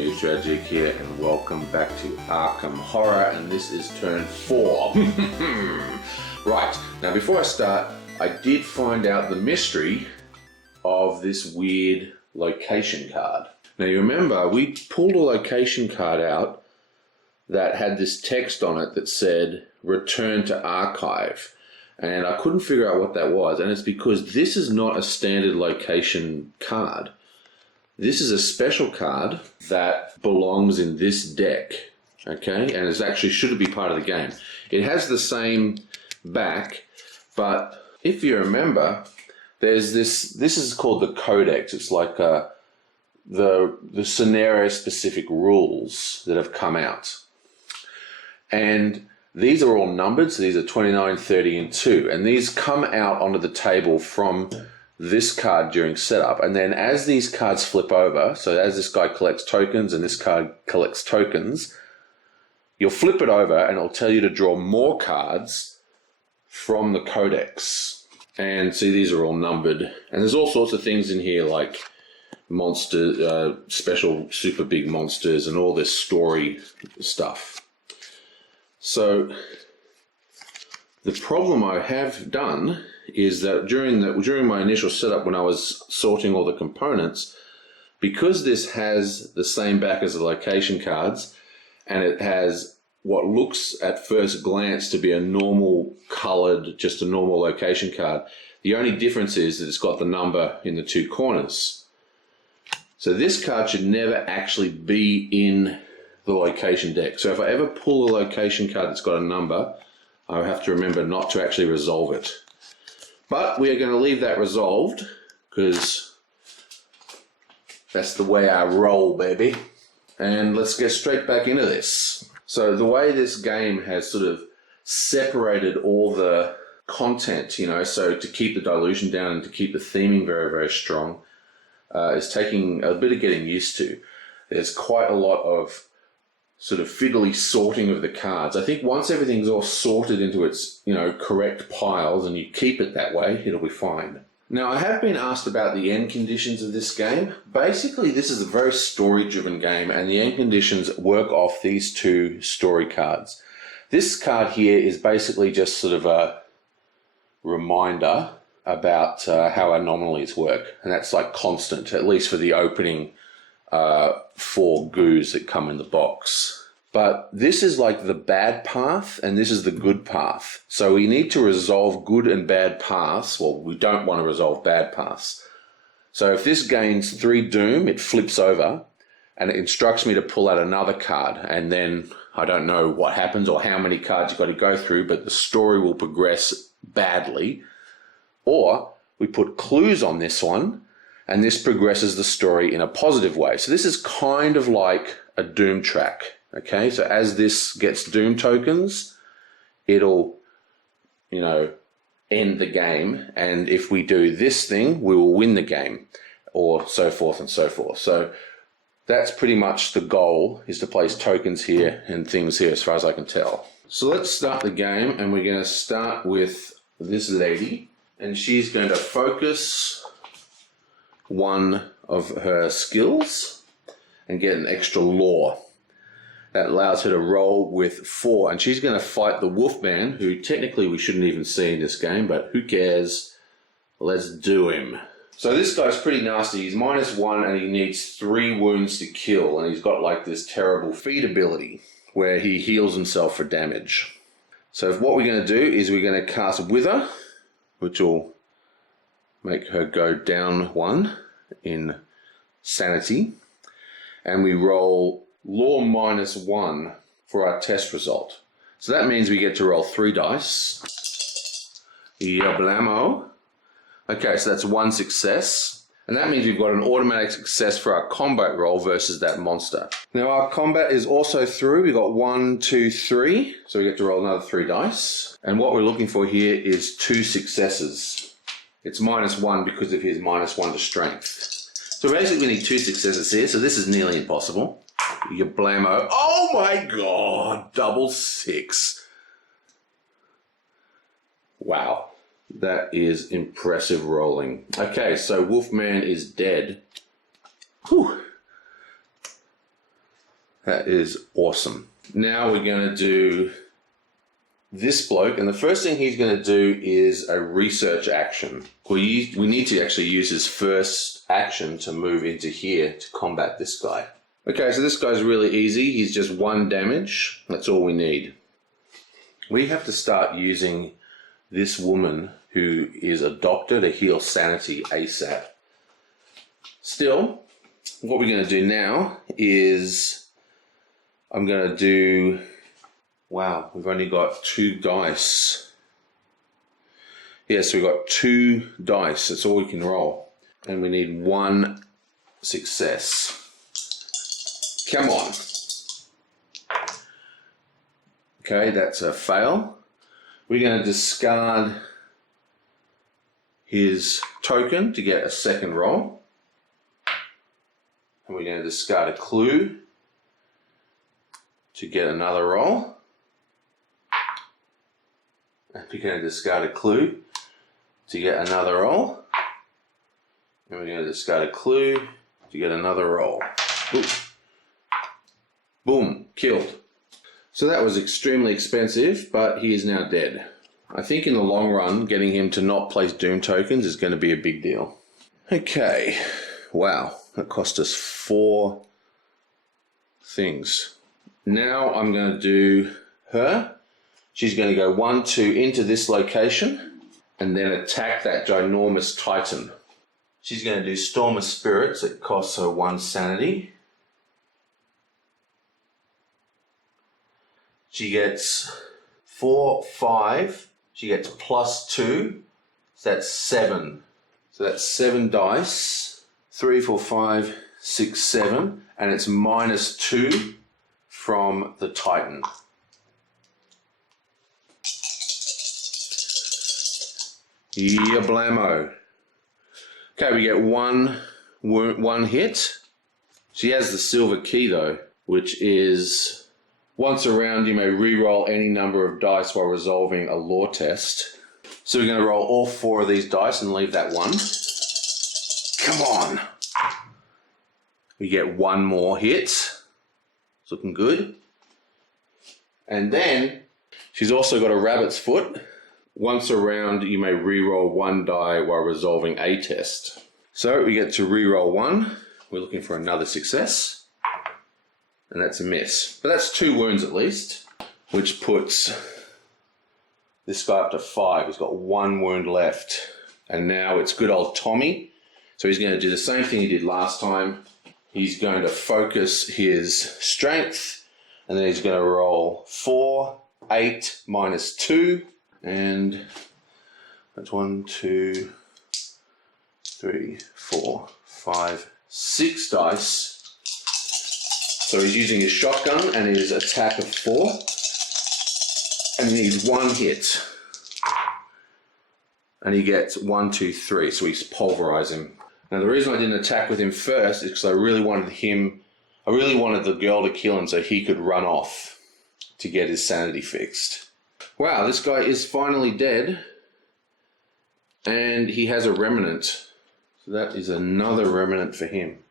Hey, Tragic here, and welcome back to Arkham Horror, and this is turn 4. Right, now before I start, I did find out the mystery of this weird location card. Now you remember, we pulled a location card out that had this text on it that said, return to archive. And I couldn't figure out what that was, and it's because this is not a standard location card. This is a special card that belongs in this deck, okay? And it actually shouldn't be part of the game. It has the same back, but if you remember, there's this is called the Codex. It's like the scenario-specific rules that have come out. And these are all numbered, so these are 29, 30, and 2. And these come out onto the table from this card during setup, and then as these cards flip over, so as this guy collects tokens and this card collects tokens, you'll flip it over and it'll tell you to draw more cards from the Codex. And see, these are all numbered, and there's all sorts of things in here like monster, special super big monsters and all this story stuff. So the problem I have done is that during my initial setup, when I was sorting all the components, because this has the same back as the location cards, and it has what looks at first glance to be a normal colored, just a normal location card, the only difference is that it's got the number in the two corners. So this card should never actually be in the location deck. So if I ever pull a location card that's got a number, I have to remember not to actually resolve it. But we are going to leave that resolved because that's the way I roll, baby. And let's get straight back into this. So the way this game has sort of separated all the content, you know, so to keep the dilution down and to keep the theming very, very strong, is taking a bit of getting used to. There's quite a lot of sort of fiddly sorting of the cards. I think once everything's all sorted into its, you know, correct piles and you keep it that way, it'll be fine. Now, I have been asked about the end conditions of this game. Basically, this is a very story-driven game, and the end conditions work off these two story cards. This card here is basically just sort of a reminder about how anomalies work, and that's like constant, at least for the opening 4 goos that come in the box. But this is like the bad path and this is the good path. So we need to resolve good and bad paths. Well, we don't want to resolve bad paths. So if this gains 3 doom, it flips over and it instructs me to pull out another card, and then I don't know what happens or how many cards you've got to go through, but the story will progress badly. Or we put clues on this one, and this progresses the story in a positive way. So this is kind of like a Doom track, okay? So as this gets Doom tokens, it'll, you know, end the game. And if we do this thing, we will win the game, or so forth and so forth. So that's pretty much the goal, is to place tokens here and things here as far as I can tell. So let's start the game, and we're going to start with this lady, and she's going to focus one of her skills and get an extra law. That allows her to roll with 4, and she's going to fight the Wolfman, who technically we shouldn't even see in this game, but who cares? Let's do him. So this guy's pretty nasty. He's -1 and he needs 3 wounds to kill, and he's got like this terrible feed ability where he heals himself for damage. So what we're going to do is we're going to cast Wither, which will make her go down 1 in sanity, and we roll law -1 for our test result. So that means we get to roll 3 dice. Yablamo. Okay, so that's 1 success, and that means we've got an automatic success for our combat roll versus that monster. Now our combat is also through. We got 1, 2, 3, so we get to roll another 3 dice, and what we're looking for here is 2 successes. It's -1 because of his -1 to strength. So basically we need 2 successes here, so this is nearly impossible. You blammo. Oh my god! Double 6. Wow. That is impressive rolling. Okay, so Wolfman is dead. Whew. That is awesome. Now we're going to do this bloke, and the first thing he's going to do is a research action. We need to actually use his first action to move into here to combat this guy. Okay, so this guy's really easy. He's just 1 damage. That's all we need. We have to start using this woman who is a doctor to heal sanity ASAP. Still, what we're going to do now is I'm going to do... Wow, we've only got 2 dice. Yeah, so we've got 2 dice. That's all we can roll. And we need 1 success. Come on. Okay, that's a fail. We're going to discard his token to get a second roll. And we're going to discard a clue to get another roll. And we're going to discard a clue to get another roll. And we're going to discard a clue to get another roll. Ooh. Boom, killed. So that was extremely expensive, but he is now dead. I think in the long run, getting him to not place Doom tokens is going to be a big deal. Okay, wow, that cost us 4 things. Now I'm going to do her. She's going to go 1, 2 into this location and then attack that ginormous Titan. She's going to do Storm of Spirits. It costs her 1 sanity. She gets 4, 5. She gets +2. So that's 7. So that's 7 dice. 3, 4, 5, 6, 7. And it's -2 from the Titan. Yeah, blammo. Okay, we get one hit. She has the silver key though, which is once a round you may re-roll any number of dice while resolving a lore test. So we're going to roll all 4 of these dice and leave that 1. Come on. We get 1 more hit. It's looking good. And then she's also got a rabbit's foot. Once a round, you may re-roll 1 die while resolving a test. So we get to re-roll 1. We're looking for another success. And that's a miss. But that's 2 wounds at least, which puts this guy up to 5. He's got 1 wound left. And now it's good old Tommy. So he's going to do the same thing he did last time. He's going to focus his strength. And then he's going to roll 4, 8, -2. And that's 1, 2, 3, 4, 5, 6 dice. So he's using his shotgun and his attack of 4. And he needs 1 hit. And he gets 1, 2, 3. So we pulverize him. Now the reason I didn't attack with him first is because I really wanted the girl to kill him so he could run off to get his sanity fixed. Wow, this guy is finally dead, and he has a remnant. So that is another remnant for him.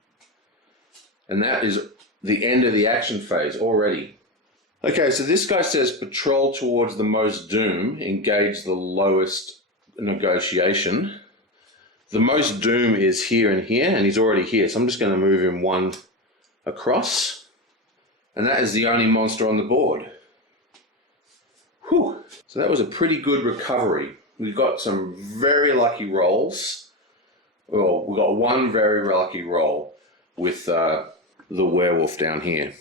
And that is the end of the action phase already. Okay, so this guy says patrol towards the most doom, engage the lowest negotiation. The most doom is here and here, and he's already here, so I'm just going to move him 1 across. And that is the only monster on the board. Whew. So that was a pretty good recovery. We got some very lucky rolls. Well, we got 1 very lucky roll with the werewolf down here.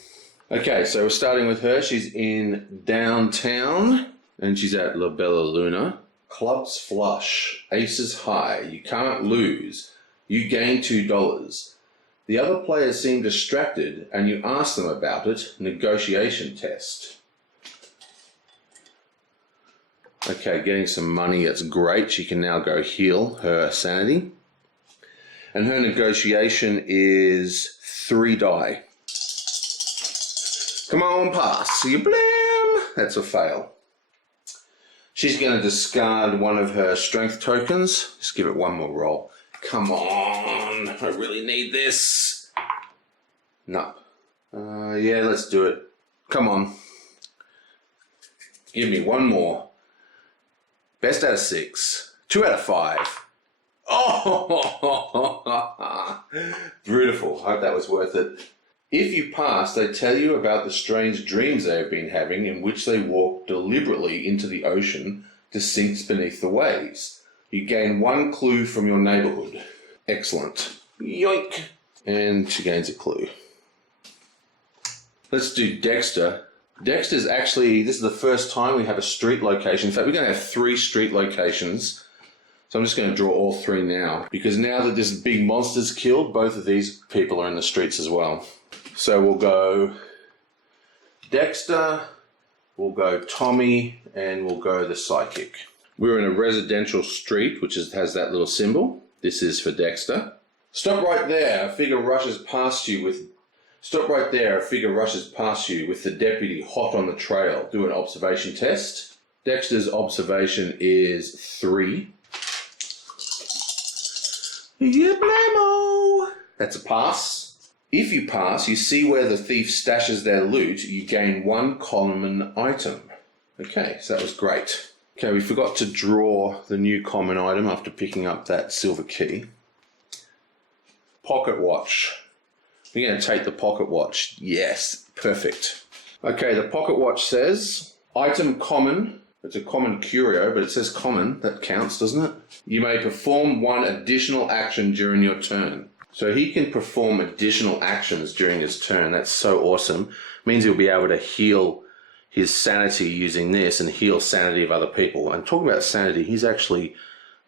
Okay, so we're starting with her. She's in downtown and she's at La Bella Luna. Clubs flush, aces high, you can't lose. You gain $2. The other players seem distracted and you ask them about it. Negotiation test. Okay, getting some money, that's great. She can now go heal her sanity. And her negotiation is 3 die. Come on, pass. You blam! That's a fail. She's going to discard 1 of her strength tokens. Just give it 1 more roll. Come on, I really need this. No. Yeah, let's do it. Come on. Give me one more. Best out of 6. 2 out of 5. Oh, beautiful. Hope that was worth it. If you pass, they tell you about the strange dreams they have been having in which they walk deliberately into the ocean to sink beneath the waves. You gain 1 clue from your neighborhood. Excellent. Yoink. And she gains a clue. Let's do Dexter. Dexter's actually, this is the first time we have a street location. In fact, we're going to have 3 street locations. So I'm just going to draw all 3 now. Because now that this big monster's killed, both of these people are in the streets as well. So we'll go Dexter, we'll go Tommy, and we'll go the psychic. We're in a residential street, which has that little symbol. This is for Dexter. Stop right there. A figure rushes past you with the deputy hot on the trail. Do an observation test. Dexter's observation is 3. Yablamo! That's a pass. If you pass, you see where the thief stashes their loot. You gain 1 common item. Okay, so that was great. Okay, we forgot to draw the new common item after picking up that silver key. Pocket watch. We're going to take the pocket watch. Yes, perfect. Okay, the pocket watch says, item common. It's a common curio, but it says common. That counts, doesn't it? You may perform 1 additional action during your turn. So he can perform additional actions during his turn. That's so awesome. Means he'll be able to heal his sanity using this and heal sanity of other people. And talking about sanity, he's actually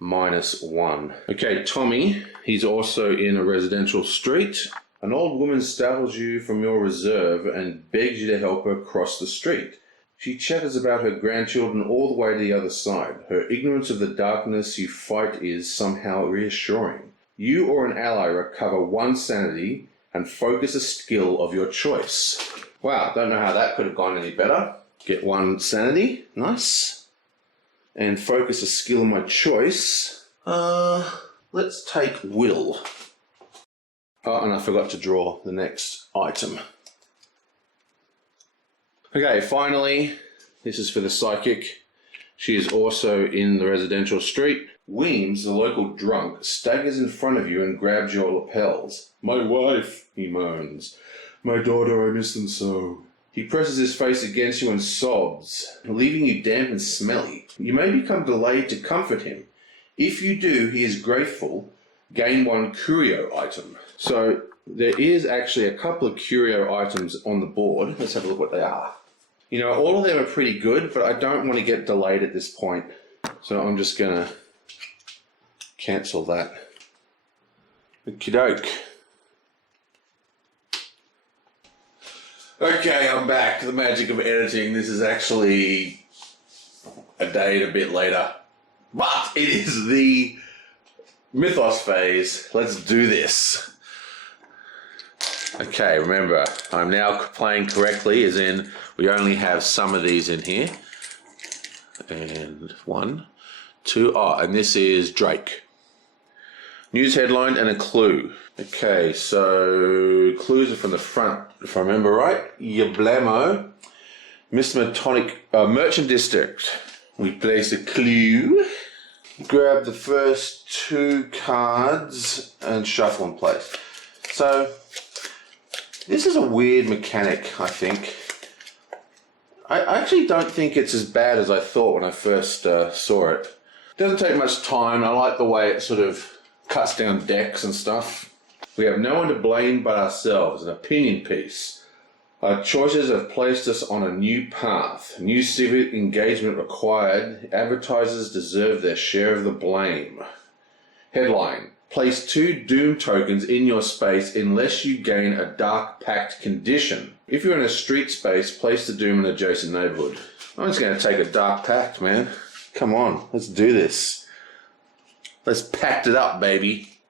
-1. Okay, Tommy, he's also in a residential street. An old woman startles you from your reserve and begs you to help her cross the street. She chatters about her grandchildren all the way to the other side. Her ignorance of the darkness you fight is somehow reassuring. You or an ally recover 1 sanity and focus a skill of your choice. Wow, don't know how that could have gone any better. Get 1 sanity, nice. And focus a skill of my choice. Let's take will. Oh, and I forgot to draw the next item. Okay, finally, this is for the psychic. She is also in the residential street. Weems, the local drunk, staggers in front of you and grabs your lapels. My wife, he moans. My daughter, I miss them so. He presses his face against you and sobs, leaving you damp and smelly. You may become delayed to comfort him. If you do, he is grateful. Gain 1 curio item. So there is actually a couple of curio items on the board. Let's have a look what they are. You know, all of them are pretty good, but I don't want to get delayed at this point. So I'm just going to cancel that. Okie doke. Okay, I'm back. The magic of editing. This is actually a day and a bit later. But it is the Mythos phase. Let's do this. Okay, remember, I'm now playing correctly, as in we only have some of these in here. And 1, 2, and this is Drake. News headline and a clue. Okay, so clues are from the front, if I remember right. Yablamo, Mr. Merchant District. We place a clue. Grab the first 2 cards and shuffle in place. So, this is a weird mechanic, I think. I actually don't think it's as bad as I thought when I first saw it. It doesn't take much time. I like the way it sort of cuts down decks and stuff. We have no one to blame but ourselves, an opinion piece. Our choices have placed us on a new path. New civic engagement required. Advertisers deserve their share of the blame. Headline. Place 2 Doom tokens in your space unless you gain a Dark Pact condition. If you're in a street space, place the Doom in an adjacent neighborhood. I'm just going to take a Dark Pact, man. Come on, let's do this. Let's pact it up, baby.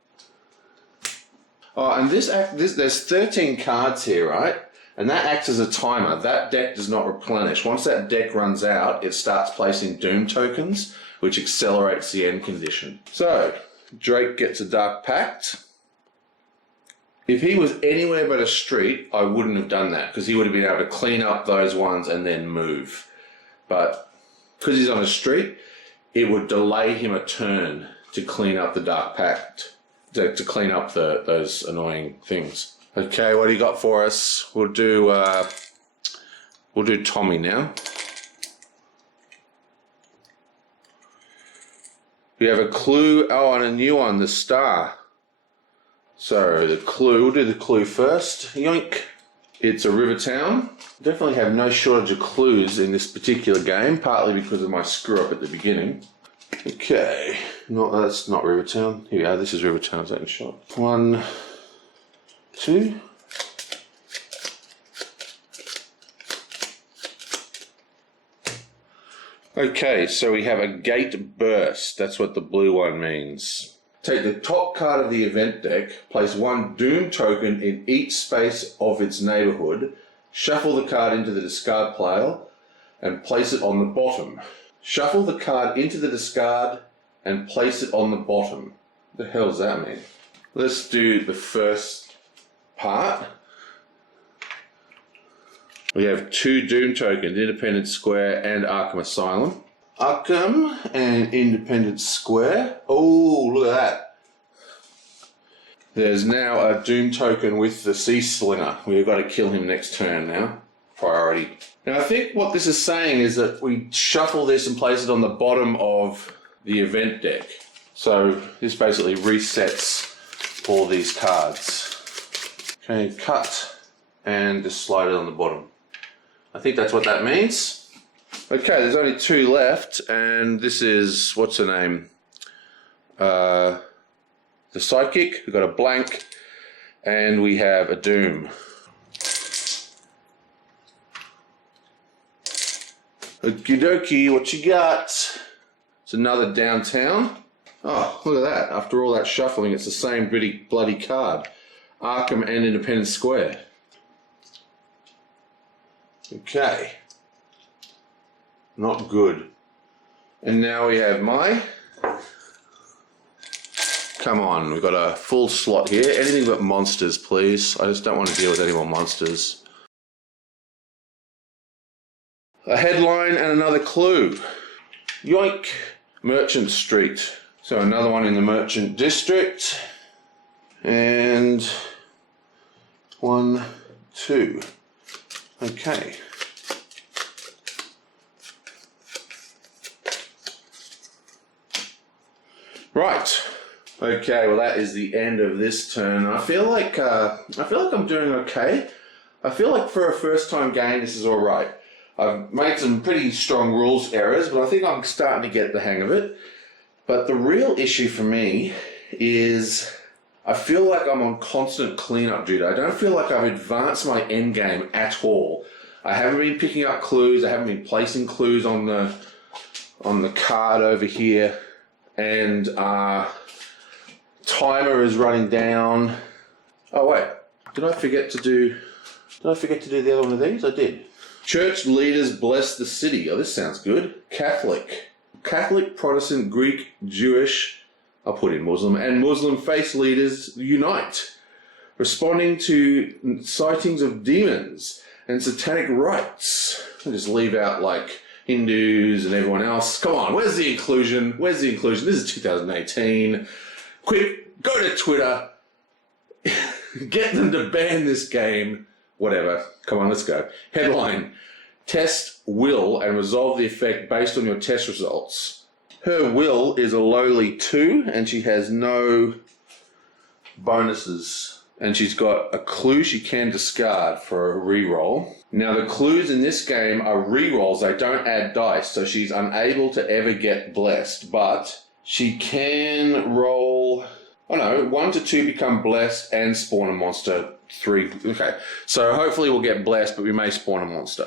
Oh, and there's 13 cards here, right? And that acts as a timer. That deck does not replenish. Once that deck runs out, it starts placing Doom tokens, which accelerates the end condition. So, Drake gets a Dark Pact. If he was anywhere but a street, I wouldn't have done that because he would have been able to clean up those ones and then move. But because he's on a street, it would delay him a turn to clean up the Dark Pact, to clean up those annoying things. Okay, what do you got for us? We'll do Tommy now. We have a clue. Oh, and a new one, the star. So the clue, we'll do the clue first. Yoink. It's a river town. Definitely have no shortage of clues in this particular game, partly because of my screw up at the beginning. Okay, no, that's not Rivertown. Here we are, this is Rivertown, second shot. 1, 2. Okay, so we have a gate burst. That's what the blue one means. Take the top card of the event deck, place 1 Doom token in each space of its neighborhood, shuffle the card into the discard pile, and place it on the bottom. Shuffle the card into the discard and place it on the bottom. What the hell does that mean? Let's do the first part. We have 2 Doom tokens, Independence Square and Arkham Asylum. Arkham and Independence Square. Oh, look at that. There's now a Doom token with the Sea Slinger. We've got to kill him next turn now. Priority. Now I think what this is saying is that we shuffle this and place it on the bottom of the event deck. So this basically resets all these cards. Okay, cut and just slide it on the bottom. I think that's what that means. Okay, there's only 2 left, and this is, what's her name? The Psychic. We've got a blank, and we have a Doom. Okie dokie, what you got? It's another downtown. Oh, look at that. After all that shuffling, it's the same bloody card. Arkham and Independence Square. Okay. Not good. And now we have my... Come on, we've got a full slot here. Anything but monsters, please. I just don't want to deal with any more monsters. A headline and another clue. Yoink. Merchant Street. So another one in the Merchant District. And 1, 2. Okay. Right. Okay, well that is the end of this turn. I feel like I'm doing okay. I feel like for a first time game this is alright. I've made some pretty strong rules errors, but I think I'm starting to get the hang of it. But the real issue for me is I feel like I'm on constant cleanup duty. I don't feel like I've advanced my end game at all. I haven't been picking up clues. I haven't been placing clues on the card over here, and timer is running down. Oh wait, did I forget to do the other one of these? I did. Church leaders bless the city. Oh, this sounds good. Catholic, Protestant, Greek, Jewish, I'll put in Muslim, and Muslim faith leaders unite, responding to sightings of demons and satanic rites. I'll just leave out like Hindus and everyone else. Come on, where's the inclusion? Where's the inclusion? This is 2018. Quick, go to Twitter. Get them to ban this game. Whatever. Come on, let's go. Headline. Test will and resolve the effect based on your test results. Her will is a lowly 2 and she has no bonuses. And she's got a clue she can discard for a reroll. Now the clues in this game are rerolls. They don't add dice, so she's unable to ever get blessed. But she can roll, 1 to 2 become blessed and spawn a monster. 3, okay. So hopefully we'll get blessed, but we may spawn a monster.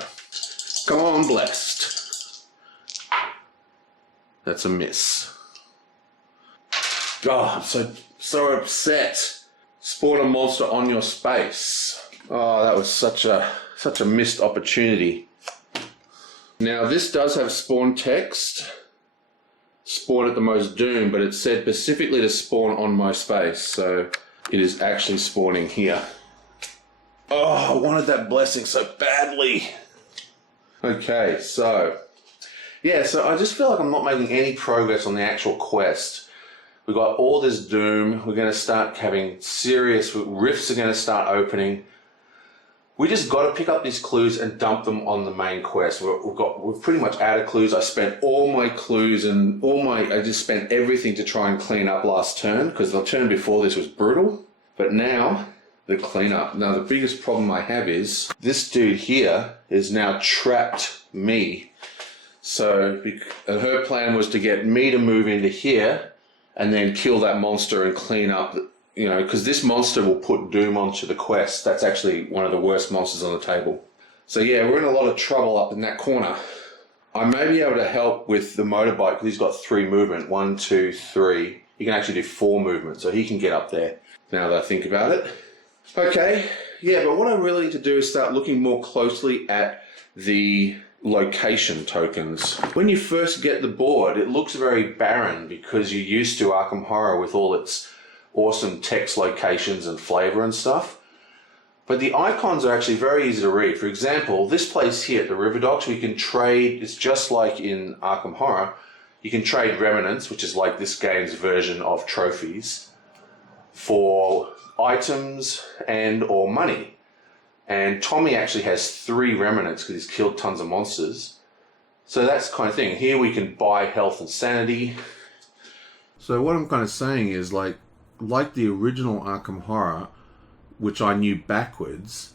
Come on, blessed. That's a miss. Oh, I'm so upset. Spawn a monster on your space. Oh, that was such a missed opportunity. Now this does have spawn text. Spawn at the most doom, but it said specifically to spawn on my space, so it is actually spawning here. Oh, I wanted that blessing so badly. Okay, so yeah, so I just feel like I'm not making any progress on the actual quest. We've got all this doom. We're going to start having serious rifts are going to start opening. We just got to pick up these clues and dump them on the main quest. We've pretty much out of clues. I spent all my clues and I just spent everything to try and clean up last turn because the turn before this was brutal. But now the cleanup. Now the biggest problem I have is this dude here is now trapped me. So and her plan was to get me to move into here and then kill that monster and clean up, you know, because this monster will put doom onto the quest. That's actually one of the worst monsters on the table. So yeah, we're in a lot of trouble up in that corner. I may be able to help with the motorbike because he's got 3 movement. 1, 2, 3. He can actually do 4 movement, so he can get up there now that I think about it. Okay, yeah, but what I really need to do is start looking more closely at the location tokens. When you first get the board, it looks very barren because you're used to Arkham Horror with all its awesome text locations and flavor and stuff. But the icons are actually very easy to read. For example, this place here at the River Docks, we can trade, it's just like in Arkham Horror, you can trade remnants, which is like this game's version of trophies, for items and or money. And Tommy actually has 3 remnants because he's killed tons of monsters. So that's the kind of thing. Here we can buy health and sanity. So what I'm kind of saying is like the original Arkham Horror, which I knew backwards,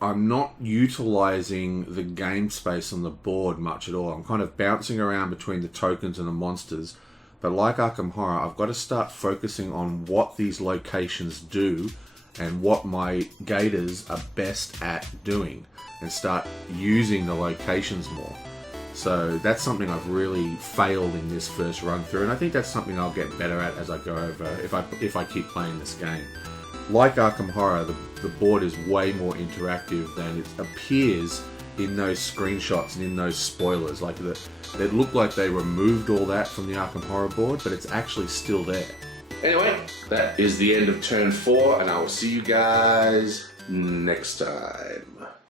I'm not utilizing the game space on the board much at all. I'm kind of bouncing around between the tokens and the monsters. But like Arkham Horror, I've got to start focusing on what these locations do and what my gators are best at doing and start using the locations more. So that's something I've really failed in this first run through, and I think that's something I'll get better at as I go over if I keep playing this game. Like Arkham Horror, the board is way more interactive than it appears in those screenshots and in those spoilers. Like it looked like they removed all that from the Arkham Horror board, but it's actually still there. Anyway, that is the end of turn 4, and I will see you guys next time.